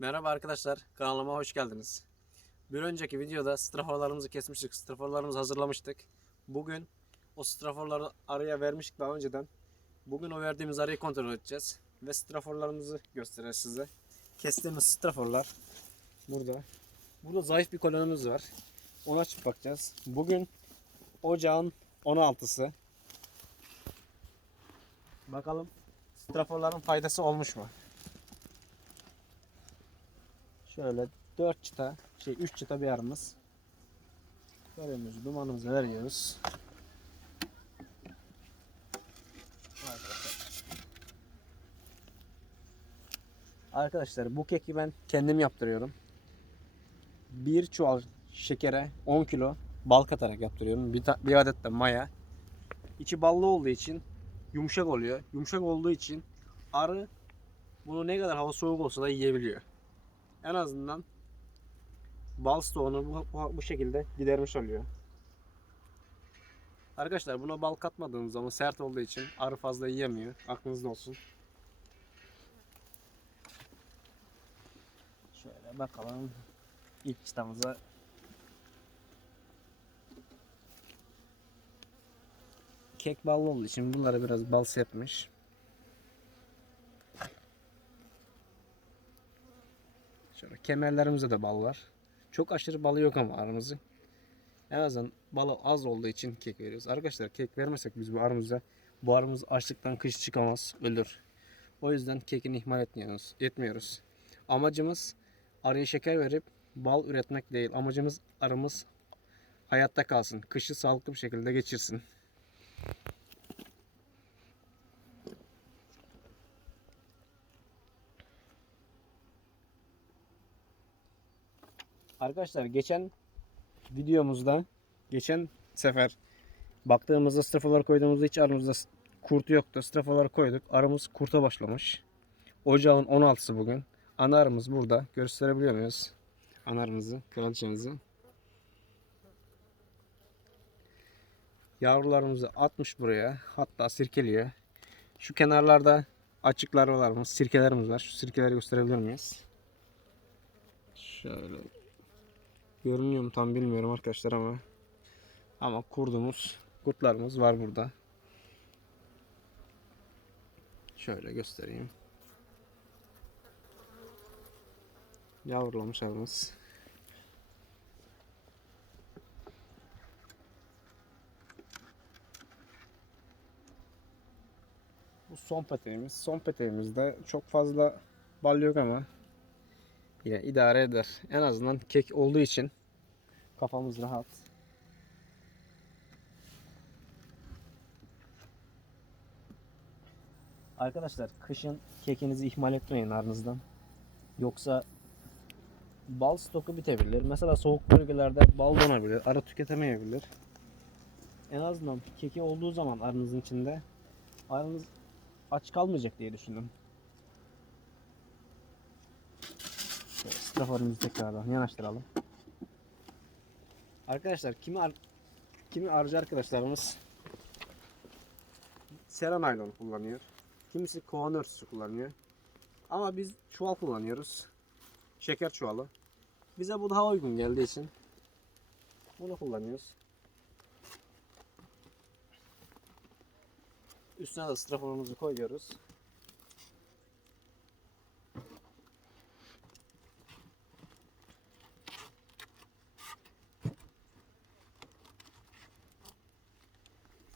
Merhaba arkadaşlar, kanalıma hoş geldiniz. Bir önceki videoda straforlarımızı kesmiştik, straforlarımızı hazırlamıştık. Bugün o straforları araya vermiştik daha önceden. Bugün o verdiğimiz arayı kontrol edeceğiz ve straforlarımızı göstereceğiz size. Kestiğimiz straforlar burada. Burada zayıf bir kolonimiz var. Ona açıp bakacağız. Bugün ocağın 16'sı. Bakalım straforların faydası olmuş mu? Şöyle 4 çıta, şey 3 çıta bir arımız. Görüyorsunuz dumanımızı veriyoruz. Arkadaşlar. Bu keki ben kendim yaptırıyorum. Bir çuval şekere 10 kilo bal katarak yaptırıyorum. Bir, bir adet de maya. İçi ballı olduğu için yumuşak oluyor. Yumuşak olduğu için arı bunu ne kadar hava soğuk olsa da yiyebiliyor en azından bal stoğunu bu, bu, bu şekilde gidermiş oluyor. Arkadaşlar buna bal katmadığımız zaman sert olduğu için arı fazla yiyemiyor. Aklınızda olsun. Şöyle bakalım ilk çıtamıza. Kek ballı olduğu için bunlara biraz bal sepmiş. Şöyle kemerlerimizde de bal var. Çok aşırı balı yok ama aramızın. En azından balı az olduğu için kek veriyoruz. Arkadaşlar kek vermesek biz bu aramıza bu aramız açlıktan kış çıkamaz, ölür. O yüzden kekini ihmal etmiyoruz. etmiyoruz. Amacımız arıya şeker verip bal üretmek değil. Amacımız arımız hayatta kalsın. Kışı sağlıklı bir şekilde geçirsin. Arkadaşlar geçen videomuzda geçen sefer baktığımızda strafolar koyduğumuzda hiç aramızda kurt yoktu. Strafolar koyduk. Aramız kurta başlamış. Ocağın 16'sı bugün. Ana arımız burada. Gösterebiliyor muyuz? Ana arımızı, kraliçemizi. Yavrularımızı atmış buraya. Hatta sirkeliyor. Şu kenarlarda açıklar var mı? Sirkelerimiz var. Şu sirkeleri gösterebilir miyiz? Şöyle Görünüyor mu tam bilmiyorum arkadaşlar ama ama kurdumuz, kurtlarımız var burada. Şöyle göstereyim. Yavrulamış arımız. Bu son peteğimiz. Son peteğimizde çok fazla bal yok ama yine idare eder. En azından kek olduğu için kafamız rahat. Arkadaşlar kışın kekinizi ihmal etmeyin aranızdan. Yoksa bal stoku bitebilir. Mesela soğuk bölgelerde bal donabilir. Arı tüketemeyebilir. En azından keki olduğu zaman aranızın içinde aranız aç kalmayacak diye düşündüm. Şöyle straforumuzu tekrardan yanaştıralım. Arkadaşlar kimi ar kimi arıcı arkadaşlarımız sera naylon kullanıyor. Kimisi kovan örtüsü kullanıyor. Ama biz çuval kullanıyoruz. Şeker çuvalı. Bize bu daha uygun geldiği için bunu kullanıyoruz. Üstüne de straforumuzu koyuyoruz.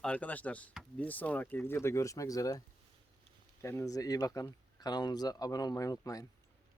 Arkadaşlar bir sonraki videoda görüşmek üzere. Kendinize iyi bakın. Kanalımıza abone olmayı unutmayın.